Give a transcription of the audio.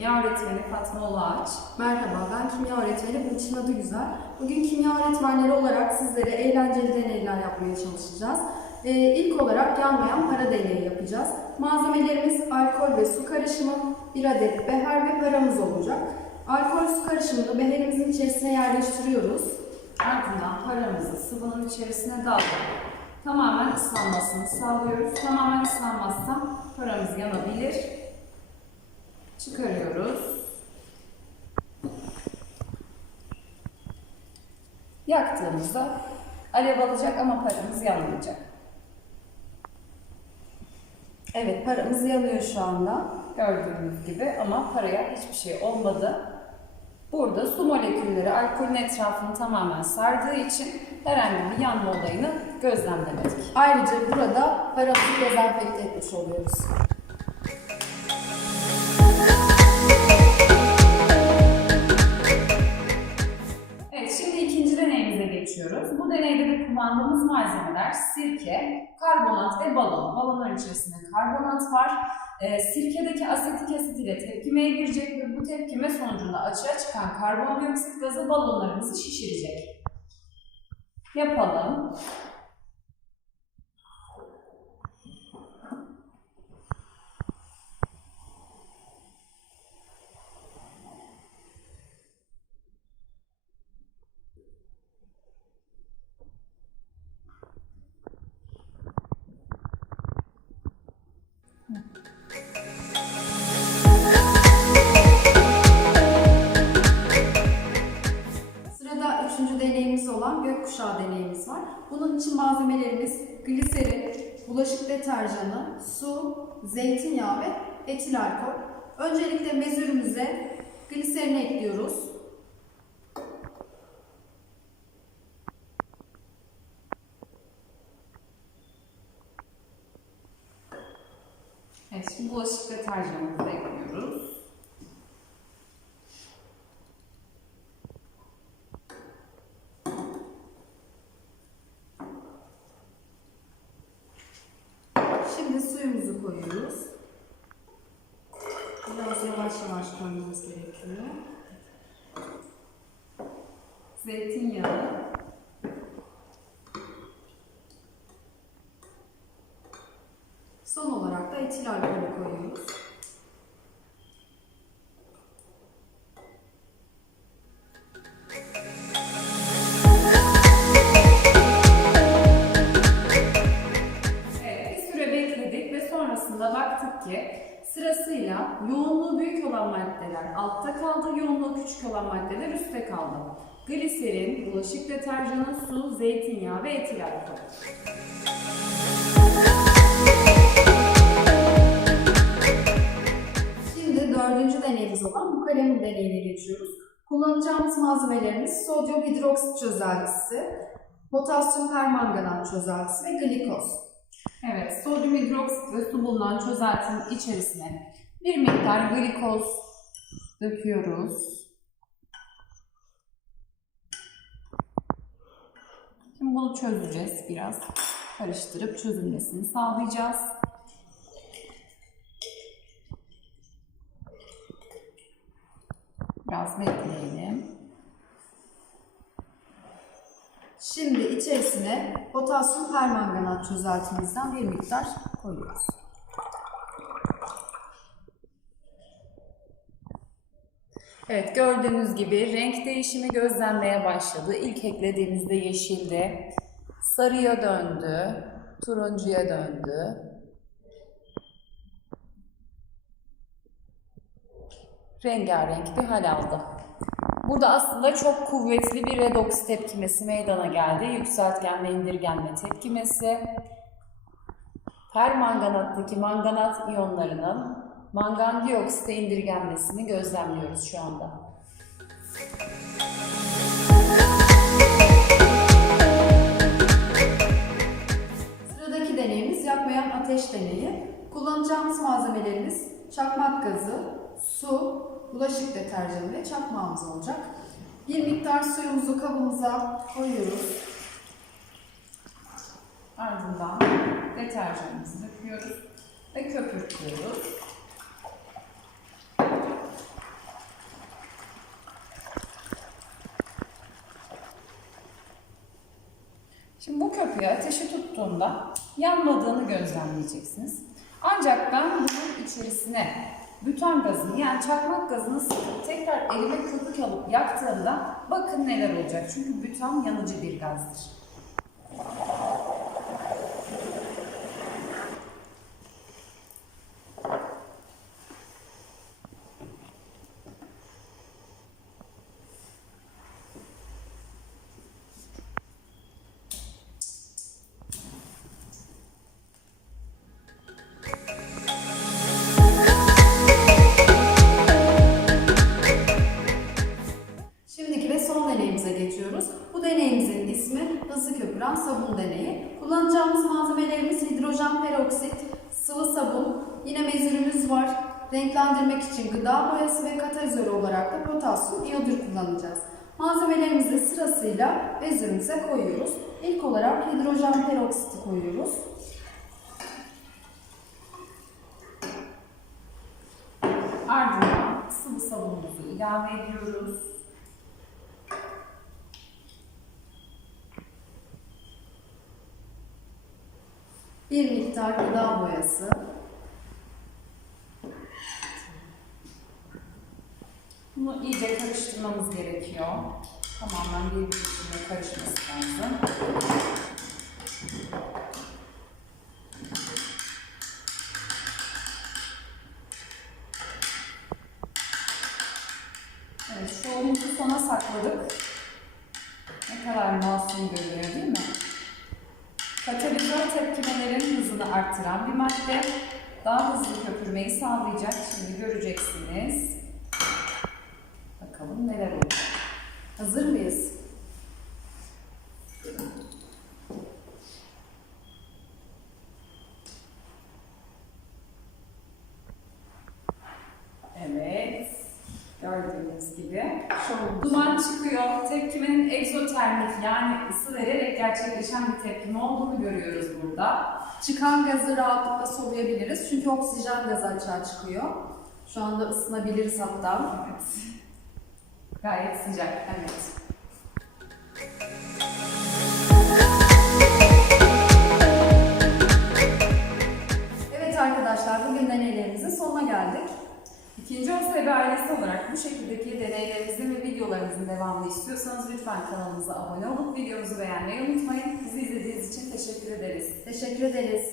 kimya öğretmeni Fatma Uluağaç. Merhaba, ben kimya öğretmeni Burçin Adı Güzel. Bugün kimya öğretmenleri olarak sizlere eğlenceli deneyler yapmaya çalışacağız. Ee, ilk olarak yanmayan para deneyi yapacağız. Malzemelerimiz alkol ve su karışımı, bir adet beher ve paramız olacak. Alkol su karışımını beherimizin içerisine yerleştiriyoruz. Ardından paramızı sıvının içerisine daldırıp tamamen ıslanmasını sağlıyoruz. Tamamen ıslanmazsa paramız yanabilir. Çıkarıyoruz. Yaktığımızda alev alacak ama paramız yanmayacak. Evet, paramız yanıyor şu anda. Gördüğünüz gibi ama paraya hiçbir şey olmadı. Burada su molekülleri alkolün etrafını tamamen sardığı için herhangi bir yanma olayını gözlemlemedik. Ayrıca burada paramızı dezenfekte etmiş oluyoruz. Geçiyoruz. Bu deneyde de kullandığımız malzemeler sirke, karbonat ve balon. Balonların içerisinde karbonat var. Ee, sirkedeki asetik asit ile tepkimeye girecek ve bu tepkime sonucunda açığa çıkan karbondioksit gazı balonlarımızı şişirecek. Yapalım. Bunun için malzemelerimiz gliserin, bulaşık deterjanı, su, zeytinyağı ve etil alkol. Öncelikle mezürümüze gliserini ekliyoruz. Evet, şimdi bulaşık deterjanımızı ekliyoruz. Şimdi suyumuzu koyuyoruz. Biraz yavaş yavaş koymamız gerekiyor. Zeytinyağı, Son olarak da etil alkolü koyuyoruz. Sonrasında baktık ki sırasıyla yoğunluğu büyük olan maddeler altta kaldı, yoğunluğu küçük olan maddeler üstte kaldı. Gliserin, bulaşık deterjanı, su, zeytinyağı ve etil alkol. Şimdi dördüncü deneyimiz olan bu kalemin deneyine geçiyoruz. Kullanacağımız malzemelerimiz sodyum hidroksit çözeltisi, potasyum permanganat çözeltisi ve glikoz. Evet, sodyum hidroksit ve su bulunan çözeltinin içerisine bir miktar glikoz döküyoruz. Şimdi bunu çözeceğiz biraz. Karıştırıp çözülmesini sağlayacağız. Biraz bekleyelim. Şimdi içerisine potasyum permanganat çözeltimizden bir miktar koyuyoruz. Evet gördüğünüz gibi renk değişimi gözlenmeye başladı. İlk eklediğimizde yeşildi. Sarıya döndü. Turuncuya döndü. Rengarenk bir hal aldı. Burada aslında çok kuvvetli bir redoks tepkimesi meydana geldi. Yükseltgenme indirgenme tepkimesi. Permanganattaki manganat iyonlarının mangan dioksite indirgenmesini gözlemliyoruz şu anda. Sıradaki deneyimiz yakmayan ateş deneyi. Kullanacağımız malzemelerimiz çakmak gazı, su, bulaşık deterjanı ve çakmağımız olacak. Bir miktar suyumuzu kabımıza koyuyoruz. Ardından deterjanımızı döküyoruz ve köpürtüyoruz. Şimdi bu köpüğe ateşi tuttuğunda yanmadığını gözlemleyeceksiniz. Ancak ben bunun içerisine bütan gazını yani çakmak gazını tekrar elime köpük alıp yaktığımda bakın neler olacak. Çünkü bütan yanıcı bir gazdır. Renklendirmek için gıda boyası ve katalizör olarak da potasyum iyodür kullanacağız. Malzemelerimizi sırasıyla bezürümüze koyuyoruz. İlk olarak hidrojen peroksiti koyuyoruz. Ardından sıvı sabunumuzu ilave ediyoruz. Bir miktar gıda boyası, Bunu iyice karıştırmamız gerekiyor. Tamamen birbirine karışması lazım. Evet, şovumuzu sona sakladık. Ne kadar masum görünüyor değil mi? Katalizör tepkimelerin hızını arttıran bir madde. Daha hızlı köpürmeyi sağlayacak. Şimdi göreceksiniz. Neler olacak. Hazır mıyız? Evet. Gördüğünüz gibi. Şovumuz. Duman çıkıyor. Tepkimenin egzotermik yani ısı vererek gerçekleşen bir tepkime olduğunu görüyoruz burada. Çıkan gazı rahatlıkla soluyabiliriz çünkü oksijen gazı açığa çıkıyor. Şu anda ısınabiliriz hatta. Evet. Gayet sıcak. Evet. Evet arkadaşlar bugün deneylerimizin sonuna geldik. İkinci OSB ailesi olarak bu şekildeki deneylerimizin ve videolarımızın devamını istiyorsanız lütfen kanalımıza abone olup videomuzu beğenmeyi unutmayın. Bizi izlediğiniz için teşekkür ederiz. Teşekkür ederiz.